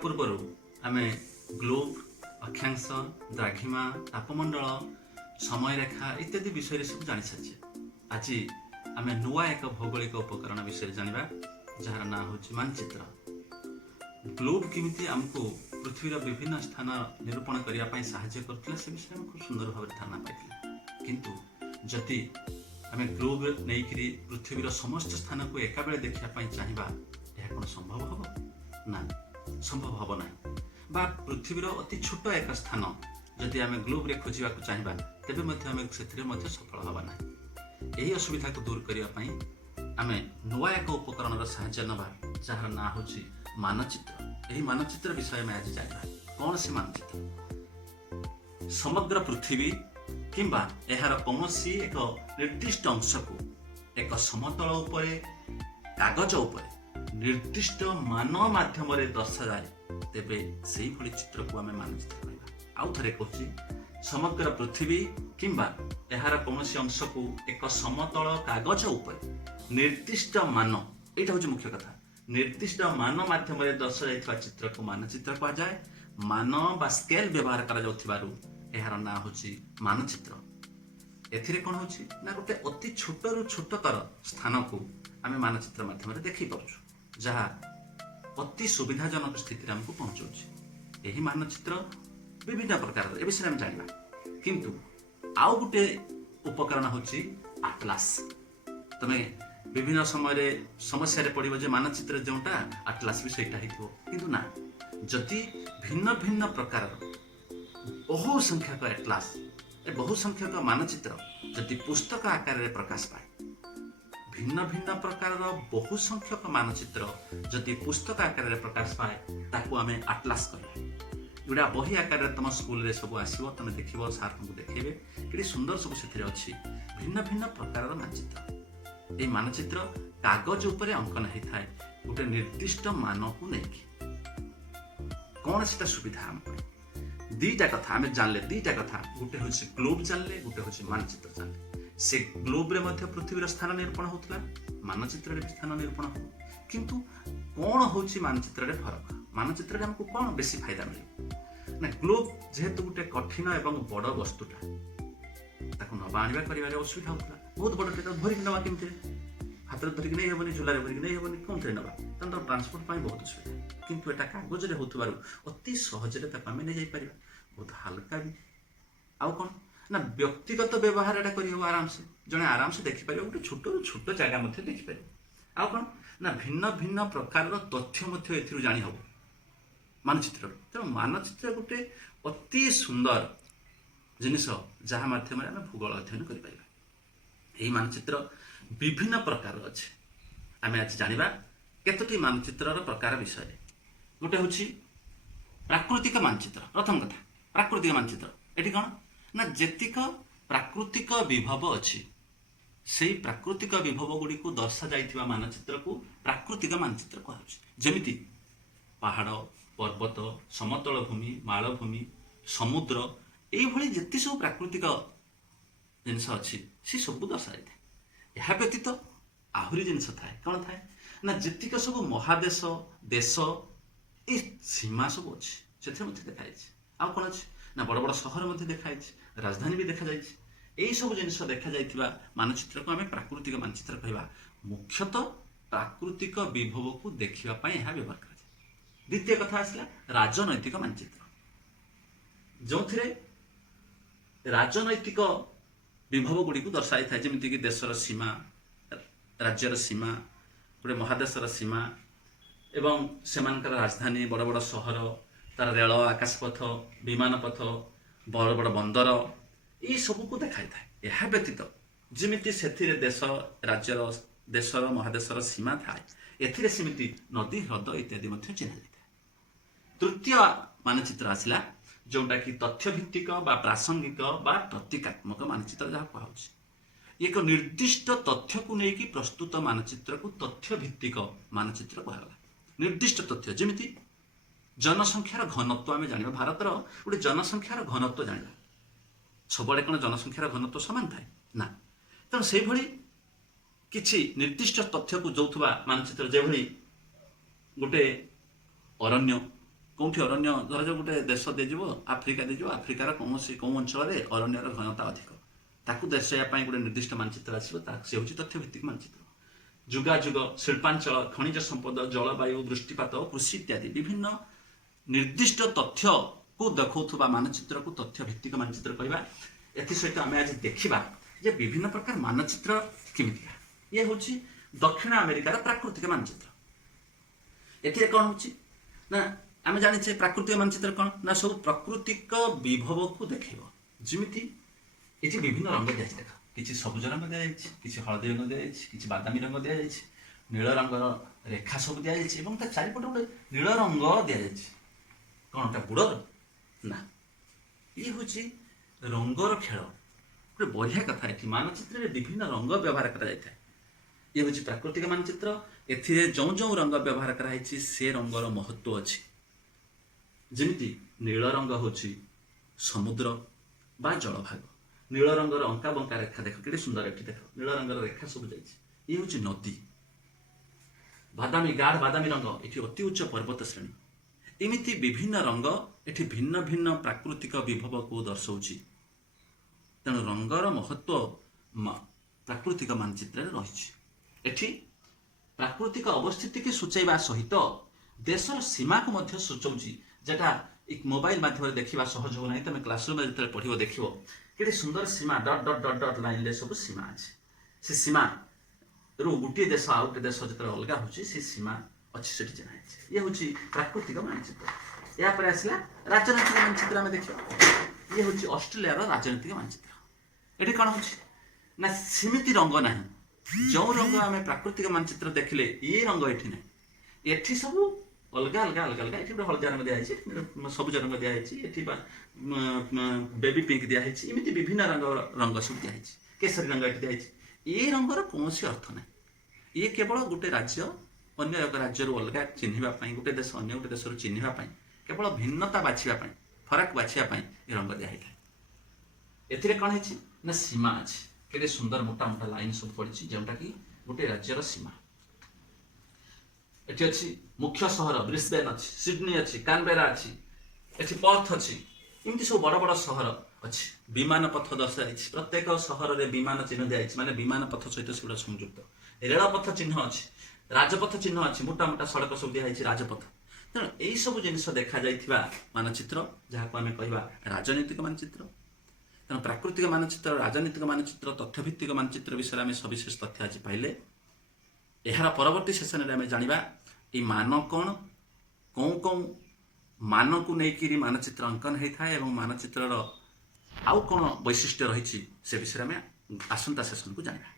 पूर्वर आम ग्लोब अक्षांश द्राघिमा तापमंडल समय रेखा इत्यादि विषय सब जानी सारी। आज आम नुआ एक भौगोलिक उपकरण विषय जाना जार ना हूँ मानचित्र। ग्लोब केमिति आमको पृथ्वीर विभिन्न स्थान निरूपण करने साहाय्य करथिला से विषय में खूब सुंदर भाव धारणा पाई। किंतु जदि आम ग्लोब नहीं पृथ्वीर समस्त स्थान को एका बेले देखा चाहिए यह कौन संभव हम ना संभव हम ना बा पृथ्वीर अति छोट एक स्थान जदि आम ग्लोब रे खोजा चाहिए तेबे आम से सफल हवा ना। यही असुविधा को दूर करने आम नुआ एक उपकरण साहाय्य नवा जार ना हूँ मानचित्र। यही मानचित्र विषय में आज जाना कौन से मानचित्र समग्र पृथ्वी किंबा यार कौन एक निर्दिष्ट अंश को एक समतल उपरे कागज उपरे निर्दिष्ट मान माध्यम दर्शा जाए तेबे से भली चित्र को आम मानचित्र कहवा। आउ थे कहूँ समग्र पृथ्वी किंबा यार कौन अंश को एक समतल कागज उपरे निर्दिष्ट मान यहाँ हूँ मुख्य कथा निर्दिष्ट मान माध्यम दर्शा जाइथिबा चित्र को मानचित्र कहा जाए। मान बा स्केल व्यवहार करा यार ना हूँ मानचित्र। एथिरे कौन होची ना गोटे अति छोट रु छोटतर स्थान को आम मानचित्र माध्यम देखी पार्छु जहाँ अति सुविधाजनक स्थिति आमको पहुँचाऊँ। यही मानचित्र विभिन्न प्रकार ए विषय में जाना किंतु आउ गोटे उपकरण होची आटलास। तमे विभिन्न समय समस्या पड़ो जे मानचित्र जोटा आटलास भी सहीटा किंतु ना जदि भिन्न भिन्न प्रकार बहु संख्यक एटलास बहु संख्यक मानचित्र जदि पुस्तक आकार में प्रकाश पाए भिन्न भिन्न प्रकार बहु संख्यक मानचित्र जदि पुस्तक आकार में प्रकाश पाए ताकू आम आटलास कह गुड़ा बही आकार तुम स्कूल रे सब आसो तुम देख सार तुमको देखेबे कि सुंदर सब से अच्छी भिन्न भिन्न प्रकार मानचित्र। ये मानचित्र कागज उपरे अंकन होता है गोटे निर्दिष्ट मान को लेकिन कौन से सुविधा आम दीटा कथा आम जानले दीटा कथा गोटे हूँ ग्लोब जानले गोटे हूँ मानचित्र जानले। से ग्लोब रे मध्य पृथ्वीर स्थान निरूपण होता मानचित्र रे स्थान निरूपण हो किंतु कौन हूँ मानचित्र रे फरक मानचित्र रे हमको कौन बेसी फायदा मिले ना ग्लोब जेहेतु गोटे कठिन एवं बड़ वस्तुटा ताको नवा आनिबा करिबारे असुविधा होता बहुत बड़टे धरिक नवा केमती हाथ में धरिक नहीं हेबनी झुलारे धरिक नहीं हेबनी कौन थे नवा तर ट्रांसपोर्ट पाई बहुत असुविधा किंतु एटा कागज रे होतबारु अति सहजरे ताको आमे नै जाई परिबा बहुत हल्का भी। आउ कौन ना व्यक्तिगत व्यवहार एटा करि हो आराम से जने आराम से देखि परिबो गोटे छोट जगह मध्ये देखि परिबो। आउ कौन ना भिन्न भिन्न प्रकार तथ्य मध्ये एथिरु जानि हबो मानचित्र। तेणु मानचित्र गोटे अति सुंदर जिनिस जहाँ माध्यम आम भूगोल अध्ययन कर यही मानचित्र विभिन्न प्रकार अच्छे। आम आज जाना केतोटी मानचित्र प्रकार विषय गोटे हूँ प्राकृतिक मानचित्र। प्रथम कथा प्राकृतिक मानचित्र ये कौन ना जेतिक प्राकृतिक विभव अच्छी से प्राकृतिक विभव गुड़ी को दर्शा जाइथिबा मानचित्र को प्राकृतिक मानचित्र कहूँ। जमिति पहाड़ पर्वत समतल भूमि मालभूमि समुद्र यही जिते सब प्राकृतिक जिनस अच्छी सी सब दर्शा जाए। यह व्यतीत आहरी जिनस थाए कौन थाए ना जीतिक सब महादेश देश ये सीमा सब अच्छी से देखाई आउ कौन अच्छे ना बड़ बड़ सहर देखाई राजधानी भी देखा जाए। यही सब जिनस देखा जाइथिबा मानचित्र को आम प्राकृतिक मानचित्र कहवा। मुख्यतः प्राकृतिक विभव को देखा यह व्यवहार कर। द्वितीय कथा आसला राजनैतिक मानचित्र जो राजनैतिक विभव गुड़ी को दर्शाई था जमीक देशर सीमा राज्यर सीमा गोटे महादेशर सीमा एवं सेमानकर राजधानी बड़ बड़ सहर तार रेल आकाशपथ विमान पथ बड़ बड़ बंदर ये सब को देखाई था। यह व्यतीत जमीती से देश राज्यर देशर महादेशर सीमा थाए एथिरे सेमिति नदी ह्रद इत्यादि चिन्ह जाए। तृतीय मानचित्र आसला जोटा कि तथ्यभित्तिक बा प्रासंगिक बा प्रतीकात्मक मानचित्र जहाँ कहुँ एक निर्दिष्ट तथ्य को लेकिन प्रस्तुत मानचित्र को तथ्यभित्तिक मानचित्र कहला। निर्दिष्ट तथ्य जमीती जनसंख्यार घनत्व आम जाना भारतर गोटे जनसंख्यार घनत्व जाना सबुआड़े कौन जनसंख्यार घनत्व सामान थाए ना तेणु से किसी निर्दिष्ट तथ्य को जोथुबा मानचित्र जो गोटे अरण्य कोठी अरण्य धर गोटे देश दिज्व आफ्रिका दिज्व आफ्रिकार कौन कौ अंचल अरण्यर घनता अधिक ताकू दर्शाइवाई गोटे निर्दिष्ट मानचित्र आसो से हूँ तथ्य भित्तिक मानचित्र जुगाजुग शिल्पांचल खनिज संपद जलवायु वृष्टिपात कृषि इत्यादि विभिन्न निर्दिष्ट तथ्य को देखा मानचित्र को तथ्य भित्तिक मानचित्र कहवा एसत आम आज देखा जे विभिन्न प्रकार मानचित्र केमितिका ये हूँ दक्षिण अमेरिकार प्राकृतिक मानचित्र एथिरे कौन होची ना आम जाने प्राकृतिक मानचित्र कौन ना सब प्राकृतिक विभव को देखो जमीती ये विभिन्न रंग दिखाई देख किसी सबुज रंग दिखाई किसी हलदी रंग दिखाई किसी बादामी रंग दिखाई नील रंगर रेखा सब दिखाई चारिपटे गोटे नील रंग दिखाई कौन टा बुड़ ना ये हूँ रंगर खेल गोटे बढ़िया कथा ये मानचित्र में विभिन्न रंग व्यवहार कर ये हूँ प्राकृतिक मानचित्र एथिरे जो जो रंग व्यवहार कराई से रंगर महत्व अच्छी जमीती नील रंग हूँ समुद्र बा जलभाग नील रंगर अंका बंका रेखा देख के सुंदर एठी देख नील रंगर रेखा सब जाइए ये हूँ नदी बादामी गाढ़ बादामी रंग ये अति उच्च पर्वत श्रेणी एमती विभिन्न रंग एठी भिन्न भिन्न प्राकृतिक विभव को दर्शाऊँ तेणु रंगर महत्व प्राकृतिक मानचित्र रही एठी प्राकृतिक अवस्थिति की सूचाइबा सहित देशर सीमा को मध्य सूचाऊँगी जेटा एक मोबाइल माध्यम देखा सहज हो ना तुम क्लासरूम जो पढ़ो देख कि सुंदर सीमा डट डट डट डट लाइन सब सीमा अच्छे से सीमा रू गोटे देश आउ गोटे देश जो अलग हो सीमा अच्छी से जनाई ये हूँ प्राकृतिक मानचित्र यापर आसला राजनैतिक मानचित्र आम देखा ये हूँ ऑस्ट्रेलिया राजनैतिक मानचित्र ये कौन हो ना सेमती रंग ना जो रंग आम प्राकृतिक मानचित्र देखले ये रंग ये ना ये सब अलग अलग अलग अलग ये हलदिया रंग दिखाई सबुज रंग दिखाई बेबी पिंक दिखाई एमती विभिन्न रंग सब दिखाई केसरी रंग ये दिखाई ये रंगर कौन अर्थ ना ये केवल गोटे राज्य अन्य एक राज्य अलग चिन्हवाई गोटे देश अन्य गोटे देश चिन्हवाई केवल भिन्नता बाछापी फरक बाछापी ये रंग दिखाई एथिरे कौन है ना सीमा अच्छी केते सुंदर मोटा मोटा लाइन सब पड़ी जोटा कि गोटे राज्यर सीमा एटी अच्छी मुख्य सहर ब्रिस्बेन अच्छी सिडनी अच्छी कानबेरा अच्छी एटी पर्थ अच्छी एमती सब बड़ बड़ सहर अच्छी विमान पथ दर्शाई प्रत्येक सहर में विमान चिन्ह दिखाई माने विमान पथ सहित से संयुक्त रेलपथ चिन्ह अच्छी राजपथ चिन्ह अच्छी मोटा मोटा सड़क सब दिखाई राजपथ तेणु यही सब जिन देखा जाइथिबा मानचित्र जहाँ आम कहवा राजनैतिक मानचित्र तेणु प्राकृतिक मानचित्र राजनीतिक मानचित्र तथ्यभित्तिक मानचित्र विषय में सविशेष तथ्य आज पाइले यार परवर्ती सेशन में आम जाना ये मान कौन कौ कौ मान को लेकिन मानचित्र अंकन होता है और मानचित्र आउ कौन वैशिष्ट्य रही से विषय में आसंता सेशन को जाना।